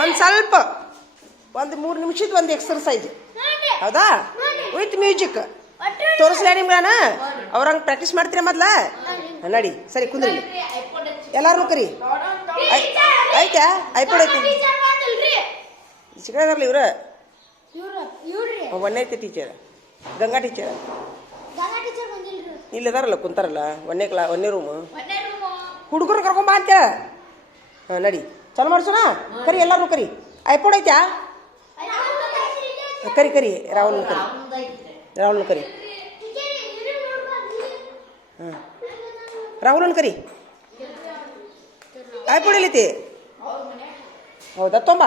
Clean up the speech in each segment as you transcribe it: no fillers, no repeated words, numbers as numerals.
ಒಂದು ಸ್ವಲ್ಪ ಒಂದು 3 ನಿಮಿಷದ ಒಂದು ಎಕ್ಸರ್ಸೈಜ್ ಹೌದಾ ವಿತ್ ಮ್ಯೂಸಿಕ್ ತೋರಿಸ್ಲೇ ನಿಮ್ಗಾನ ಅವ್ರಂಗೆ ಪ್ರಾಕ್ಟೀಸ್ ಮಾಡ್ತೀರಾ ಮೊದ್ಲ ನಡಿ ಸರಿ ಕುಂದ್ರಿ ಎಲ್ಲಾರನು ಕರಿ ಆಯ್ತಾ ಐಪೋಡ್ ಐತಿ ಸಿಗದಾರಲ್ಲ ಇವ್ರ ಒಂದೇ ಐತೆ ಟೀಚರ್ ಗಂಗಾ ಟೀಚರ್ ಇಲ್ಲದಾರಲ್ಲ ಕುಂತಾರಲ್ಲ ಒಂದೇ ರೂಮು ಹುಡುಗರು ಕರ್ಕೊಂಬ ಅಂತ ಹಾಂ ನಡಿ ಚಲೋ ಮಾಡ್ಸೋಣ ಕರಿ ಎಲ್ಲಾರು ಕರಿ ಐಪೋಡ್ ಐತ್ಯಾ ಕರಿ ಕರಿ ರಾಹುಲ್ನ ಕರಿ ಹಾಂ ರಾಹುಲನ್ ಕರಿ ಐಪೋಡ್ ಎಲ್ಲೈತಿ ಹೌದಾ ತೊಂಬ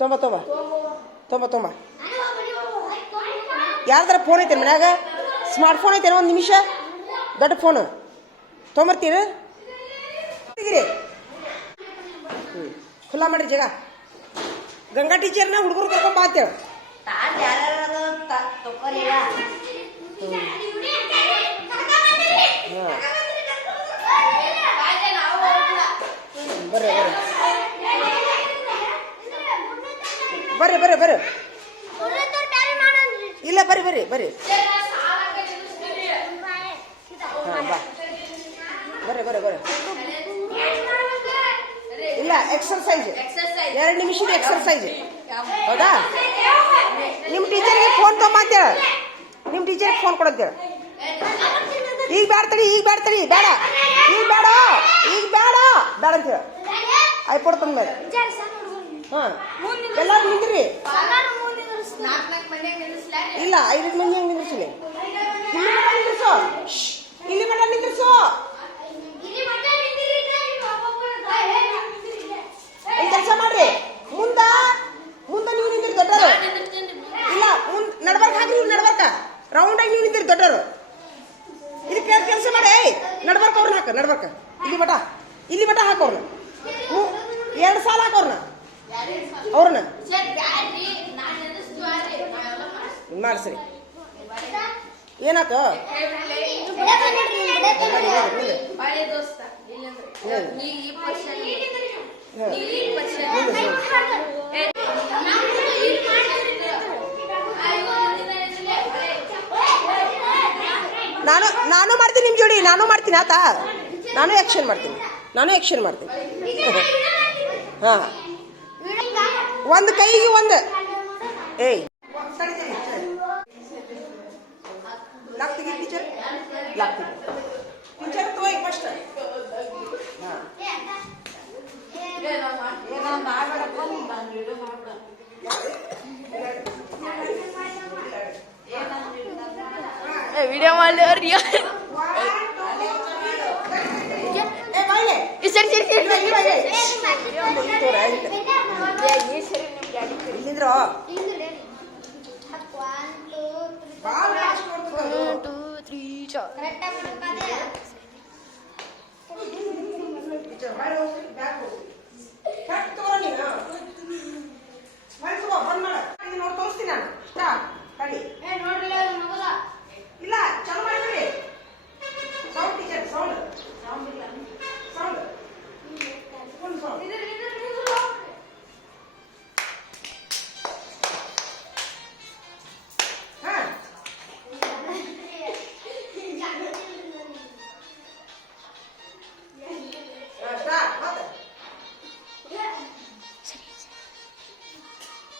ತೊಂಬ ತೊಂಬ ತೊಂಬ ತೊಂಬ ಯಾರ್ದಾರ ಫೋನ್ ಐತೆ ಮನ್ಯಾಗ ಸ್ಮಾರ್ಟ್ ಫೋನ್ ಐತೆ ಒಂದು ನಿಮಿಷ ದೊಡ್ಡ ಫೋನು ತೊಗೊಂಬರ್ತೀರ ಖುಲ್ಲಾ ಮಾಡ್ರಿ ಜಾಗ ಗಂಗಾ ಟೀಚರ್ನ ಹುಡುಗರು ಕರ್ಕೊಂಡ್ ಬಾ ಅಂತೇಳಿ ಬರ್ರಿ ಬರ್ರಿ ಬರ್ರಿ ಇಲ್ಲ ಬರ್ರಿ ಬರ್ರಿ ಬರ್ರಿ ಹಾಂ ಬಾ ಬರ್ರಿ ಬರ್ರಿ ಬರ್ರಿ ಇಲ್ಲ ಎಕ್ಸರ್ಸೈಜ್ 2 ನಿಮಿಷದ ಎಕ್ಸರ್ಸೈಜ್ ಹೌದಾ ನಿಮ್ಮ ಟೀಚರ್ಗೆ ಫೋನ್ ತೊಗೊಂಬಂತೇಳ ನಿಮ್ಮ ಟೀಚರ್ಗೆ ಫೋನ್ ಕೊಡಂತೇಳ ಈಗ ಬೇಡ ತಡಿ ಬೇಡ ಈಗ ಬೇಡ ಬೇಡ ಅಂತೇಳ ಐಪೋಡ್ ತಂದ್ಮೇಲೆ ಹಾಂ ಎಲ್ಲಾರು ನಿಂದ್ರಿ ಇಲ್ಲ 5 ಮಂದಿ ಹೆಂಗೆ ನಿಂದ್ರಿಸಲಿ ಇಲ್ಲಿ ಮಠ ನಿಂದ್ರಿಸು ಕೆಲಸ ಮಾಡ್ರಿ ಮುಂದ ನೀವು ನಿಂತಿರಿ ದೊಡ್ಡರು ಇಲ್ಲ ನಡ್ಬರ್ಕ ಹಾಕಿ ನೀವು ನಡ್ಬರ್ಕ ರೌಂಡ್ ಆಗಿ ನೀವು ನಿಂತಿರಿ ದೊಡ್ಡರು ಇದಕ್ಕೆ ಕೆಲಸ ಮಾಡಿ ನಡ್ಬರ್ಕ ಅವ್ರನ್ನ ಹಾಕ ನಡ್ಬರ್ಕ ಇಲ್ಲಿ ಮಠ ಹಾಕೋರ್ನ 2 ಸಾಲ ಹಾಕೋರ್ನ ಅವ್ರನ್ನ ಮಾಡಿಸ್ರಿ ಏನಾಯ್ತು ನಾನು ಮಾಡ್ತೀನಿ ನಿಮ್ಮ ಜೋಡಿ ನಾನು ಮಾಡ್ತೀನಿ ಆತ ನಾನು ಆ್ಯಕ್ಷನ್ ಮಾಡ್ತೀನಿ ಹಾಂ ಒಂದು ಕೈಗೆ ಒಂದು ಏಯ್ ಲಾಗ್ತೀವಿ ಟೀಚರ್ ಟೀಚರ್ ತೋಯ್ ಫಸ್ಟ್ ಹಾಂ ವಿಡಿಯೋ ಮಾಡಿ ಇಲ್ಲಿಂದ್ರು ತೋರಿಸ್ತೀನಿ ನಾನು ಕಡಿ ಇಲ್ಲ ಚಲೋ ಮಾಡಿದ್ರಿ ಸೌಂಡ್ ಟೀಚರ್ ಸೌಂಡ್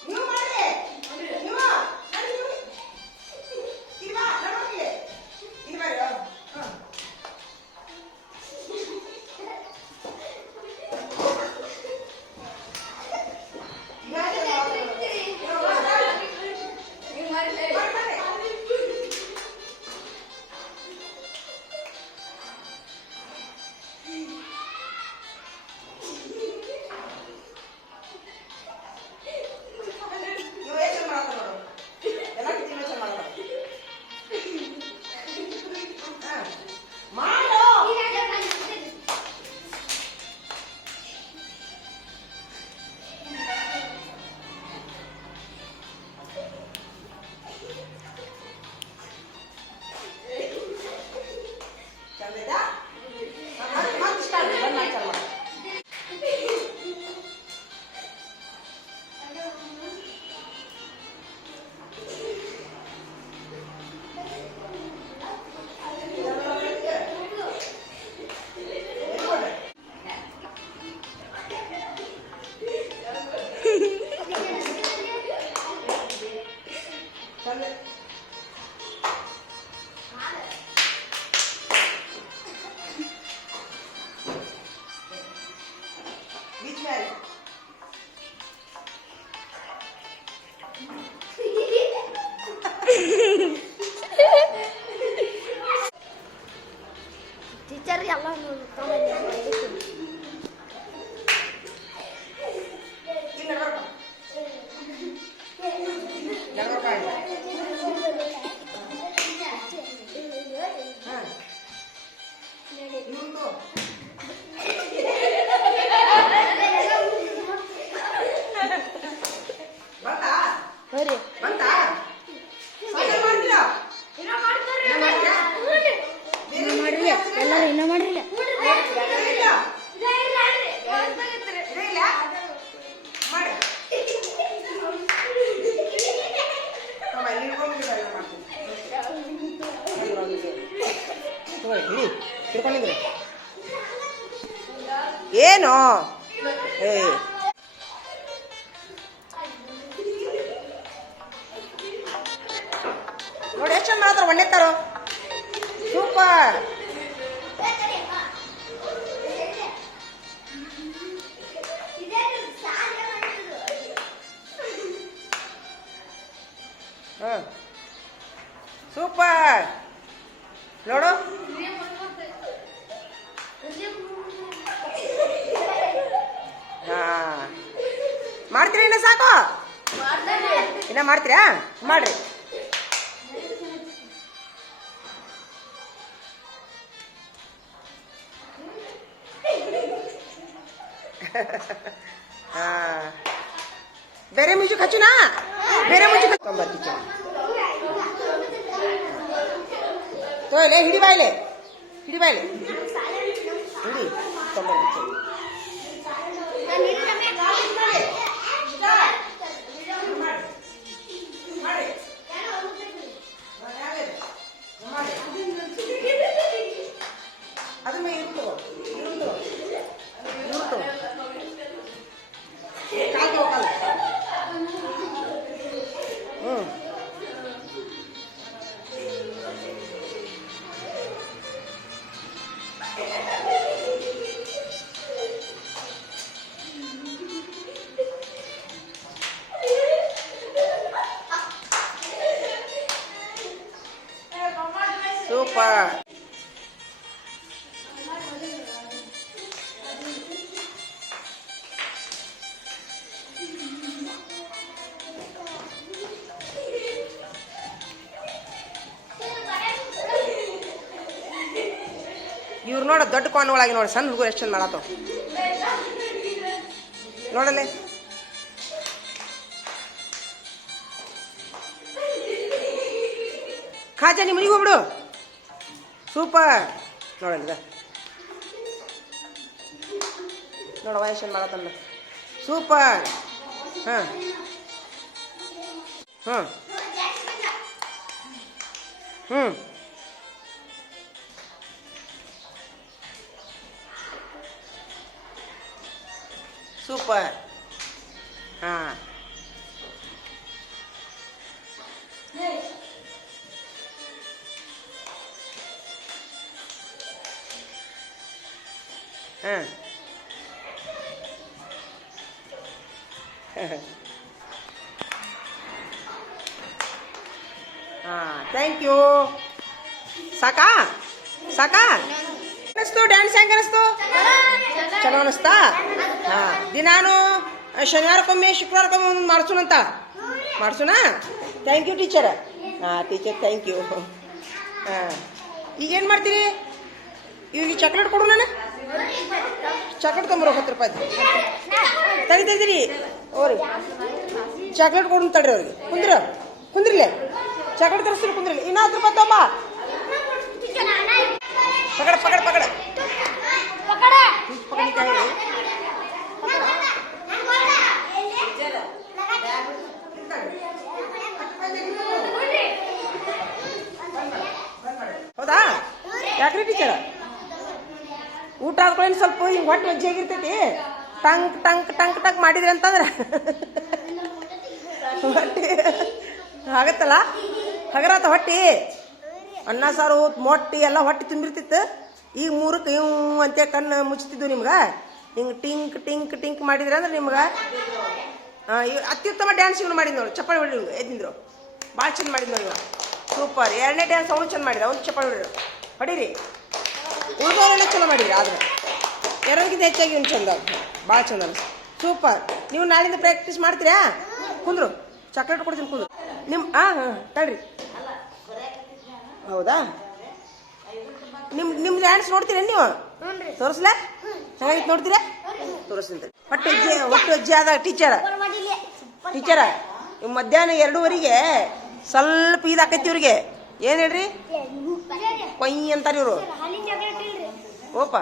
ನೀವು ಮಾಡ್ರಿ ನೀವು ಏನು ಏ ನೋಡಿ ಎಷ್ಟು ಚಂದ ಮಾಡ್ತಾರ ಒಣ್ಣೆ ತಾರೋ ಸೂಪರ್. ಸೂಪರ್ ನೋಡು. ಹಾ ಮಾಡ್ತೀರಾ ಇನ್ನ ಸಾಕು ಇನ್ನ ಮಾಡ್ತೀರಾ ಮಾಡ್ರಿ. ಬೇರೆ ಮ್ಯೂಸಿಕ್ ಹಚ್ಚುನಾ ಬೇರೆ ಮ್ಯೂಸಿಕ್ ತೊಂಬರ್ತೀವಿ ತೋಲೆ ಹಿಡಿ ಬಾಯ್ಲೆ ಹಿಡಿ ಬಾಯ್ಲೆ ಹಿಡಿ ತೊಂಬರ್ತೀವಿ. ಅದ್ರ ಮೇಲೆ ಇರುತ್ತೋ ಇರುತ್ತೋ ಇರುತ್ತೋ ಕಾಲ್ಗೆ ಹೋಗಲ್ಲ. ಸೂಪರ್. ಇವ್ರು ನೋಡ ದೊಡ್ಡ ಕಾನ್ ಒಳಗೆ ನೋಡಿ ಸಣ್ಣ ಹುಡುಗರು ಎಷ್ಟು ಚಂದ ಮಾಡತ್ತವ ನೋಡಲ್ಲೇ. ಖಾಜಾ ನಿಮ್ಮ ಮನೆಗೆ ಹೋಗ್ಬಿಡು. ಸೂಪರ್ ನೋಡಲ್ಲ ನೋಡ ವಯಸ್ಸನ್ನು ಮಾಡತ್ತಲ್ಲ ಸೂಪರ್. ಹಾಂ ಹಾಂ ಹ್ಞೂ ಸೂಪರ್. ಹಾಂ ಹಾಂ ಹಾಂ ಥ್ಯಾಂಕ್ ಯು. ಸಾಕಾ ಸಾಕಾ ಅನಿಸ್ತು ಡ್ಯಾನ್ಸ್ ಹೆಂಗೆ ಅನಿಸ್ತು ಚಲೋ ಅನಿಸ್ತಾ. ಹಾಂ ದಿನಾನು ಶನಿವಾರಕ್ಕೊಮ್ಮೆ ಶುಕ್ರವಾರಕ್ಕೊಮ್ಮೆ ಒಂದು ಮಾಡ್ಸೋಣಂತ ಮಾಡ್ಸೋಣ. Thank you teacher. ಹಾಂ ಟೀಚರ್ ಥ್ಯಾಂಕ್ ಯು. ಹಾಂ ಈಗೇನು ಮಾಡ್ತೀವಿ ಇವ್ರಿಗೆ ಚಾಕ್ಲೇಟ್ ಕೊಡು. ನಾನು ಚಾಕ್ಲೇಟ್ ತೊಂಬರೋ 10 ರೂಪಾಯಿ ತೆಗಿತೀರಿ ಅವ್ರಿ ಚಾಕ್ಲೇಟ್ ಕೊಡು ತಡ್ರಿ ಅವ್ರಿಗೆ. ಕುಂದ್ರಿಲೆ ಚಾಕ್ಲೇಟ್ ತರಿಸ್ತೀರಿ ಕುಂದ್ರಿಲಿ. ಇನ್ನು 10 ರೂಪಾಯಿ ತೊಂಬ ಪಕಡ ಪಕಡ ಪಕಡ ಹೌದಾ ಯಾಕ್ರಿ ಟೀಚರ್ ಊಟ ಆದ್ಕೊಳ್ಳಿ ಸ್ವಲ್ಪ ಹಿಂಗೆ ಹೊಟ್ಟೆ ಒಜ್ಜಾಗಿರ್ತೈತಿ. ಟಂಕ್ ಟಂಕ್ ಟಂಕ್ ಟಂಕ್ ಮಾಡಿದ್ರಿ ಅಂತಂದ್ರೆ ಹೊಟ್ಟೆ ಆಗತ್ತಲ್ಲ ಹಗರಾತ ಹೊಟ್ಟಿ. ಅನ್ನ ಸಾರು ಮೊಟ್ಟಿ ಎಲ್ಲ ಹೊಟ್ಟೆ ತುಂಬಿರ್ತಿತ್ತು. ಈಗ 3ಕ್ಕೆ ಇವು ಅಂತ ಕಣ್ಣು ಮುಚ್ತಿದ್ವು ನಿಮ್ಗೆ. ಹಿಂಗೆ ಟಿಂಕ್ ಟಿಂಕ್ ಟಿಂಕ್ ಮಾಡಿದ್ರಿ ಅಂದ್ರೆ ನಿಮ್ಗೆ ಅತ್ಯುತ್ತಮ ಡ್ಯಾನ್ಸ್ ಇವನು ಮಾಡಿದ್ ನೋಡಿ. ಚಪ್ಪಾಳೆ ಹೊಡಿ ಎದ್ದಿದ್ರು ಭಾಳ ಚಂದ ಮಾಡಿದ್ ನೋಡಿ. ಸೂಪರ್. 2ನೇ ಡ್ಯಾನ್ಸ್ ಅವನು ಚಂದ ಮಾಡಿದ. ಅವ್ನು ಚಪ್ಪಾಳೆ ಹೊಡೀರಿ. ಉಳಿದವರೆಲ್ಲ ಚಲೋ ಮಾಡಿದ್ರಿ. ಆದರೆ ಎರಡಕ್ಕಿಂತ ಹೆಚ್ಚಾಗಿ ಇವ್ನು ಚಂದ ಭಾಳ ಚಂದ ಅನಿಸ್ತು. ಸೂಪರ್. ನೀವು ನಾಳಿಂದ ಪ್ರಾಕ್ಟೀಸ್ ಮಾಡ್ತೀರಾ? ಕುಂದ್ರು ಚಾಕ್ಲೇಟ್ ಕೊಡ್ತೀನಿ ಕುಂದ್ರು. ನಿಮ್ಮ ಹಾಂ ಹಾಂ ತಡ್ರಿ. ಹೌದಾ ನಿಮ್ಮ ಡ್ಯಾನ್ಸ್ ನೋಡ್ತೀರಾ ನೀವು? ತೋರಿಸ್ಲಾ ಚೆನ್ನಾಗಿತ್ತು ನೋಡ್ತೀರಾ? ತೋರಿಸ್ತೀನಿ. ಹೊಟ್ಟೆ ಅಜ್ಜಿ ಆದ ಟೀಚರ ಇವ್ ಮಧ್ಯಾಹ್ನ 2:15 ಸ್ವಲ್ಪ ಇದಾಕೈತಿ ಇವ್ರಿಗೆ. ಏನು ಹೇಳ್ರಿ ಕೊಯ್ ಅಂತಾರೆ ಇವರು. ಓಪ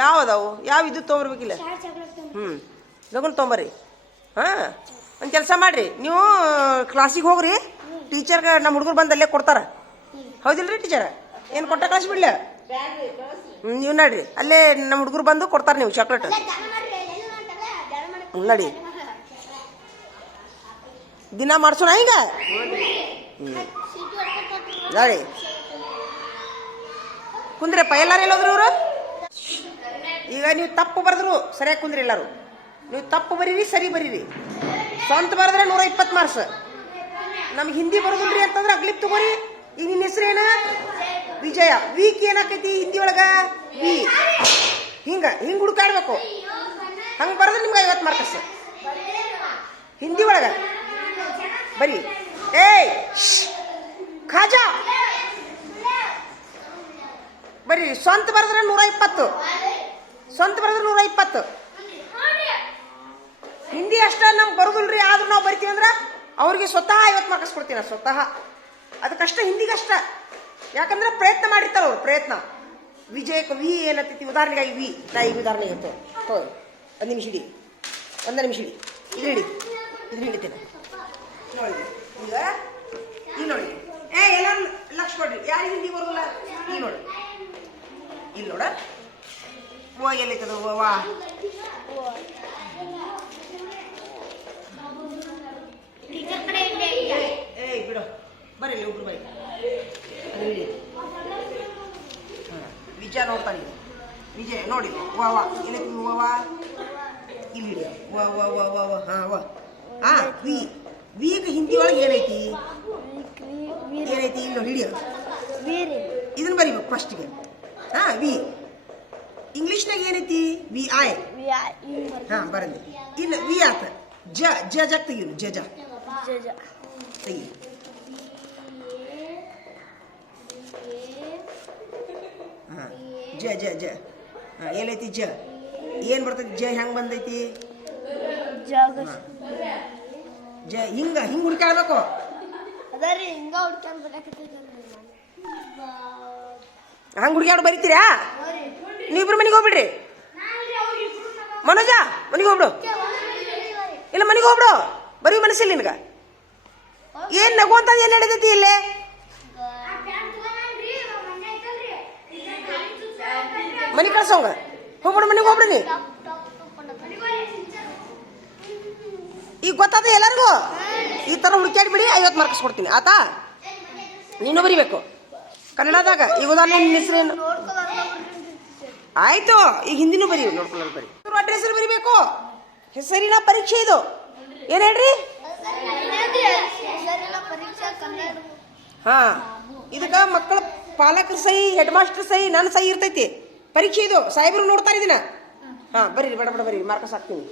ಯಾವ್ದಾವು ಯಾವ ಇದು ತೊಗೊಂಬರ್ಬೇಕಿಲ್ಲ. ಲಗುನ್ ತೊಗೊಂಬರ್ರಿ. ಹಾಂ ಒಂದು ಕೆಲಸ ಮಾಡಿರಿ ನೀವು ಕ್ಲಾಸಿಗೆ ಹೋಗ್ರಿ. ಟೀಚರ್ಗೆ ನಮ್ಮ ಹುಡುಗರು ಬಂದು ಅಲ್ಲೇ ಕೊಡ್ತಾರೆ. ಹೌದಿಲ್ರಿ ಟೀಚರ್? ಏನು ಕೊಟ್ಟ ಕಳಿಸ್ಬಿಡ್ಲ? ನೀವು ನಡ್ರಿ ಅಲ್ಲೇ ನಮ್ಮ ಹುಡುಗರು ಬಂದು ಕೊಡ್ತಾರೆ ನೀವು ಚಾಕ್ಲೇಟ್ ನಡಿ ದಿನ ಮಾಡ್ಸೋಣ ಈಗ ನಡಿ ಕುಂದ್ರಪ್ಪ ಎಲ್ಲಾರು ಎಲ್ಲೋದ್ರು ಇವರು ಈಗ ನೀವು ತಪ್ಪು ಬರೆದ್ರು ಸರಿಯಾಗಿ ಕುಂದ್ರಿ ಎಲ್ಲಾರು ನೀವು ತಪ್ಪು ಬರೀರಿ ಸರಿ ಬರೀರಿ ಸ್ವಂತ ಬರೆದ್ರೆ 120 ಮಾರ್ಕ್ಸ್ ನಮ್ಗೆ ಹಿಂದಿ ಬರೋದಿಲ್ರಿ ಅಂತಂದ್ರೆ ಅಗ್ಲಿಪ್ ತಗೋರಿ ಈಗ ನಿನ್ನ ಹೆಸರೇನ ವಿಜಯ ವಿಕ್ ಏನಾಕೈತಿ ಹಿಂದಿ ಒಳಗ ವಿ ಹಿಂಗ ಹುಡುಕಾಡ್ಬೇಕು ಹಂಗೆ ಬರೆದ್ರೆ ನಿಮ್ಗೆ 50 ಮಾರ್ಕ್ಸ್ ಹಿಂದಿ ಒಳಗ ಬರೀ ಏಯ್ ಖಾಜಾ ಬರೀ ಸ್ವಂತ ಬರೆದ್ರೆ 120 ಸ್ವಂತ ಬರೆದ್ರೆ 120 ಹಿಂದಿ ಅಷ್ಟ ನಮ್ಗೆ ಬರೋದಿಲ್ರಿ ಆದ್ರೂ ನಾವು ಬರಿತೀವಿ ಅಂದ್ರೆ ಅವ್ರಿಗೆ ಸ್ವತಃ 50 ಮಾರ್ಕ್ಸ್ ಕೊಡ್ತೀನಿ ಸ್ವತಃ ಅದಕ್ಕಷ್ಟ ಹಿಂದಿಗಷ್ಟ ಯಾಕಂದ್ರೆ ಪ್ರಯತ್ನ ಮಾಡಿರ್ತಾರ ಅವ್ರು ಪ್ರಯತ್ನ ವಿಜಯಕ್ಕೆ ವಿ ಏನತ್ತೈತಿ ಉದಾಹರಣೆಗಾಗಿ ವಿ ನಾ ಈಗ ಉದಾಹರಣೆ ಇರ್ತೇವೆ ಒಂದು ನಿಮಿಷ ಇಡಿ ಇದು ಹಿಡಿತೇನೆ ನೋಡಿ ಈಗ ಈ ನೋಡಿ ಎಲ್ಲರೂ ಲಕ್ಷ ಕೊಡ್ರಿ ಯಾರಿಗೆ ಹಿಂದಿ ಬರೋದಿಲ್ಲ ಈ ನೋಡಿ ಇಲ್ಲಿ ನೋಡ ಓ ಎಲ್ಲೈತದ ವಾ ಏಯ್ ಬಿಡು ಬರ್ರಿ ಒಬ್ರು ಬರೀ ವಿಜಯ ನೋಡ್ತಾನೆ ವಿಜಯ ನೋಡಿ ವಾ ವಾ ಏನೈತಿ ವಾ ಇಲ್ಲಿ ವಾ ವಾ ವಾ ವಾ ವಾ ಹಾ ವಾ ಹಾ ವೀಗ ಹಿಂದಿ ಒಳಗೆ ಏನೈತಿ ಇಲ್ಲಿ ನೋಡಿ ಇದನ್ನ ಬರೀಬೇಕು ಫಸ್ಟಿಗೆ ಹಾ ವಿ ಇಂಗ್ಲಿಷ್ನಾಗ ಏನೈತಿ ವಿ ಐ ಹಾ ಬರಂದಿ ಇಲ್ಲ ವಿ ಆತ ಜ ತೆಗೀನು ಜ ತೆಗಿ ಹಾ ಜ ಏನೈತಿ ಜ ಏನ್ ಬರ್ತೈತಿ ಜ ಹೆಂಗ್ ಬಂದೈತಿ ಜ ಹಿಂಗ ಹುಡ್ಕಾಡ್ಬೇಕು ಹಂಗ ಹುಡುಕ್ಯಾಡು ಬರೀತೀರಾ ನೀವಿಬ್ರು ಮನೆಗೆ ಹೋಗ್ಬಿಡ್ರಿ ಮನೋಜ ಮನೆಗೆ ಹೋಗ್ಬಿಡು ಇಲ್ಲ ಮನೆಗೆ ಹೋಗ್ಬಿಡು ಬರೀ ಮನಸ್ಸಿಲ್ಲ ನಿನಗ ಏನ್ ನಗು ಅಂತ ಏನ್ ಹೇಳಿದೈತಿ ಇಲ್ಲೇ ಮನೆ ಕಳ್ಸೋಂಗ ಹೋಗ್ಬಿಡು ಮನೆಗೆ ಹೋಗ್ಬಿಡು ನೀ ಈಗ ಗೊತ್ತಾದ ಎಲ್ಲರಿಗೂ ಈ ತರ ಹುಡುಕ್ಯಾಡ್ಬಿಡಿ 50 ಮಾರ್ಕ್ಸ್ ಕೊಡ್ತೀನಿ ಆತಾ ನೀನು ಬರಿಬೇಕು ಕನ್ನಡದಾಗ ಈಗ ಉದಾಹರಣೆ ನಿನ್ನ ಹೆಸರೇನು ಆಯ್ತು ಈಗ ಹಿಂದಿನೂ ಬರೀ ನೋಡ್ಕೊಳ್ಳೋದು ಬರೀ ಅಡ್ರೆಸ್ ಬರಿಬೇಕು ಹೆಸರಿನ ಪರೀಕ್ಷೆ ಇದು ಏನ್ ಹೇಳ್ರಿ ಹಾ ಇದಕ್ಕ ಮಕ್ಕಳ ಪಾಲಕರ ಸಹಿ ಹೆಡ್ ಮಾಸ್ಟರ್ ಸಹಿ ನನ್ನ ಸಹಿ ಇರ್ತೈತಿ ಪರೀಕ್ಷೆ ಇದು ಸಾಹೇಬ್ರು ನೋಡ್ತಾರೆ ಇದನ್ನ ಹಾ ಬರೀ ಬಡ ಬರೀ ಮಾರ್ಕಸ್ ಹಾಕ್ತೀನಿ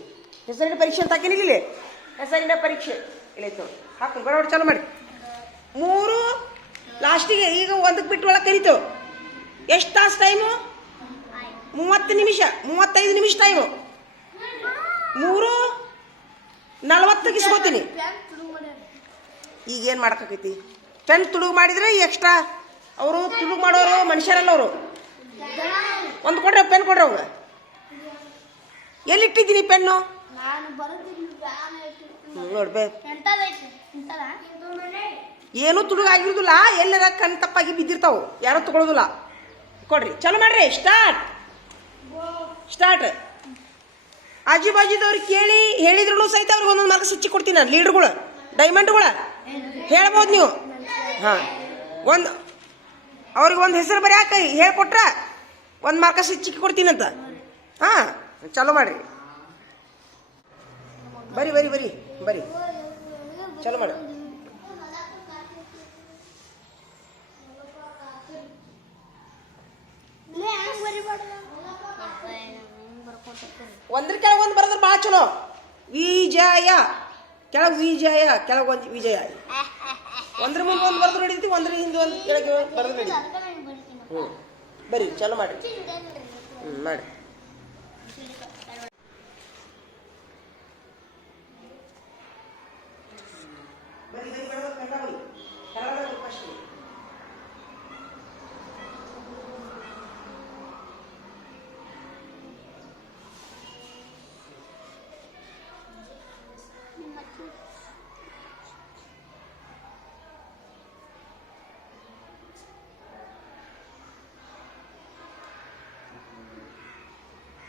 ಹೆಸರಿನ ಪರೀಕ್ಷೆ ಅಂತ ಹಾಕೀನಿ ಇಲ್ಲಿ ಹೆಸರಿನ ಪರೀಕ್ಷೆ ಇಲ್ಲೈತು ಹಾಕು ಬಡ ಚಾಲು ಮಾಡಿ 3 ಲಾಸ್ಟಿಗೆ ಈಗ 1ಕ್ಕೆ ಬಿಟ್ಟು ಒಳಗೆ ಕರೀತು ಎಷ್ಟು ತಾಸು ಟೈಮು 30 ನಿಮಿಷ 35 ನಿಮಿಷ ಟೈಮು 3:40 ಇಸ್ಕೋತೀನಿ ಈಗ ಏನು ಮಾಡಕೈತಿ ಪೆನ್ ತುಡುಗು ಮಾಡಿದ್ರೆ ಎಕ್ಸ್ಟ್ರಾ ಅವರು ತುಡುಗು ಮಾಡೋರು ಮನುಷ್ಯರಲ್ಲ ಅವರು ಒಂದು ಕೊಡ್ರಿ ಪೆನ್ ಕೊಡ್ರಿ ಅವಾಗ ಎಲ್ಲಿಟ್ಟಿದ್ದೀನಿ ಪೆನ್ನು ನೋಡ್ಬೇ ಏನೂ ತುಡುಗು ಆಗಿರೋದಿಲ್ಲ ಎಲ್ಲರ ಕಣ್ ತಪ್ಪಾಗಿ ಬಿದ್ದಿರ್ತಾವು ಯಾರು ತಗೊಳ್ಳೋದಿಲ್ಲ ಕೊಡ್ರಿ ಚಲೋ ಮಾಡ್ರಿ ಸ್ಟಾರ್ಟ್ ಆಜು ಬಾಜುದವ್ರು ಕೇಳಿ ಹೇಳಿದ್ರು ಸಹಿತ ಅವ್ರಿಗೆ ಒಂದೊಂದು ಮಾರ್ಕ್ಸ್ ಹಚ್ಚಿ ಕೊಡ್ತೀನಿ ನಾನು ಲೀಡರ್ಗಳು ಡೈಮಂಡ್ಗಳು ಹೇಳ್ಬೋದು ನೀವು ಹಾಂ ಅವ್ರಿಗೆ ಒಂದು ಹೆಸರು ಬರೆಯಾಕ ಹೇಳ್ಕೊಟ್ರ 1 ಮಾರ್ಕ್ಸ್ ಹಚ್ಚಿ ಕೊಡ್ತೀನಂತ ಹಾಂ ಚಲೋ ಮಾಡ್ರಿ ಬರಿ ಚಲೋ ಮಾಡಿ ಒಂದ್ರ ಕೆಳಗೆ ಒಂದು ಬರೆದ್ರೆ ಭಾಳ ಚಲೋ ವಿಜಯ ಕೆಳಗೆ ವಿಜಯ ಕೆಳಗೆ ಒಂದು ವಿಜಯ ಒಂದ್ರ ಮುಂದೆ ಒಂದು ಬರೆದು ನಡೀತಿ ಒಂದ್ರ ಹಿಂದೆ ಒಂದು ಕೆಳಗೆ ಬರೆದು ನಡೀತಿ ಬರೀ ಚಲೋ ಮಾಡಿ ಮಾಡಿ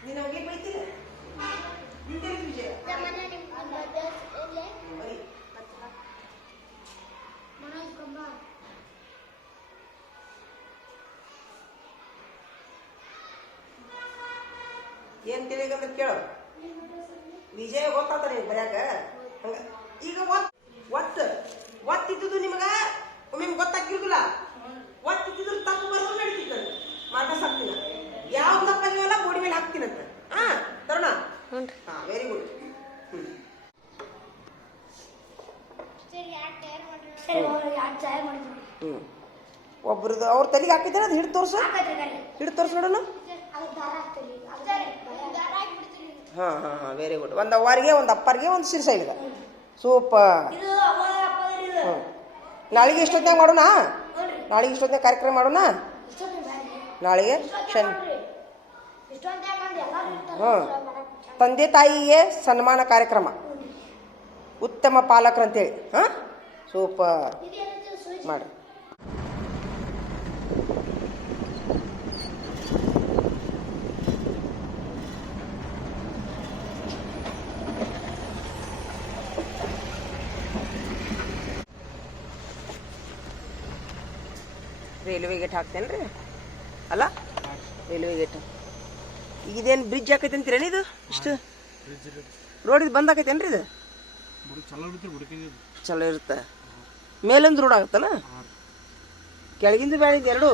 ನೀನು ಹೋಗಿ ಬೈತಿಲ್ಲ ನಿಂತೇನು ವಿಜಯ ಬರೀ ಏನ್ ತಿಳಿಗಂದ್ರೆ ಕೇಳು ವಿಜಯ ಗೊತ್ತಾತ ನೀನು ಬರ್ಯಾಕ ಹಂಗ ಈಗ ಒತ್ತಿದ್ದು ನಿಮಗ ಒಮ್ಮೆ ಗೊತ್ತಾಗಿರುದಿಲ್ಲ ಒತ್ತಿದ್ರು ತಪ್ಪು ಬರೋದು ನಡೀತಿದ್ದ ಮಾರ್ಕಸ್ ಹಾಕ್ತೀನ ಯಾವ ತಪ್ಪಾಗಿವಲ್ಲ ಗೋಡಿ ಮೇಲೆ ಹಾಕ್ತೀನಂತ ಹಾ ತರೋಣ ಹಾ ವೆರಿ ಗುಡ್ ಒಬ್ರದ್ದು ಅವ್ರ ತಲೆಗೆ ಹಾಕಿದ್ರೆ ಅದು ಹಿಡಿದು ತೋರ್ಸು ನೋಡೋಣ ಹಾ ಹಾ ಹಾ ವೆರಿ ಗುಡ್ ಒಂದು ಅವ್ವಾರಿಗೆ ಒಂದು ಅಪ್ಪರಿಗೆ ಒಂದು ಸಿರ್ಸೈಲಿಗೆ ಸೂಪರ್ ನಾಳೆಗೆ ಇಷ್ಟೊತ್ತಿನಾಗ ಮಾಡೋಣ ನಾಳೆಗೆ ಇಷ್ಟೊತ್ತಿನಾಗ ಕಾರ್ಯಕ್ರಮ ಮಾಡೋಣ ನಾಳೆಗೆ ತಂದೆ ತಾಯಿಗೆ ಸನ್ಮಾನ ಕಾರ್ಯಕ್ರಮ ಉತ್ತಮ ಪಾಲಕರು ಅಂತೇಳಿ ಹಾ ಸೂಪರ್ ಮಾಡಿ ರೈಲ್ವೆ ಗೇಟ್ ಹಾಕ್ತೇನೆ ರೀ ಅಲ್ಲ ರೈಲ್ವೆ ಗೇಟ್ ಈಗ ಇದೇನು ಬ್ರಿಡ್ಜ್ ಹಾಕೈತೆ ಅಂತೀರೇನು ಇದು ಇಷ್ಟು ರೋಡ್ ಇದು ಬಂದ್ ಆಕೈತೇನ್ರಿ ಇದು ಚಲೋ ಇರುತ್ತೆ ಮೇಲೊಂದು ರೋಡ್ ಆಗುತ್ತಲ್ಲ ಕೆಳಗಿಂದು ಬ್ಯಾಳಿಂದ ಎರಡು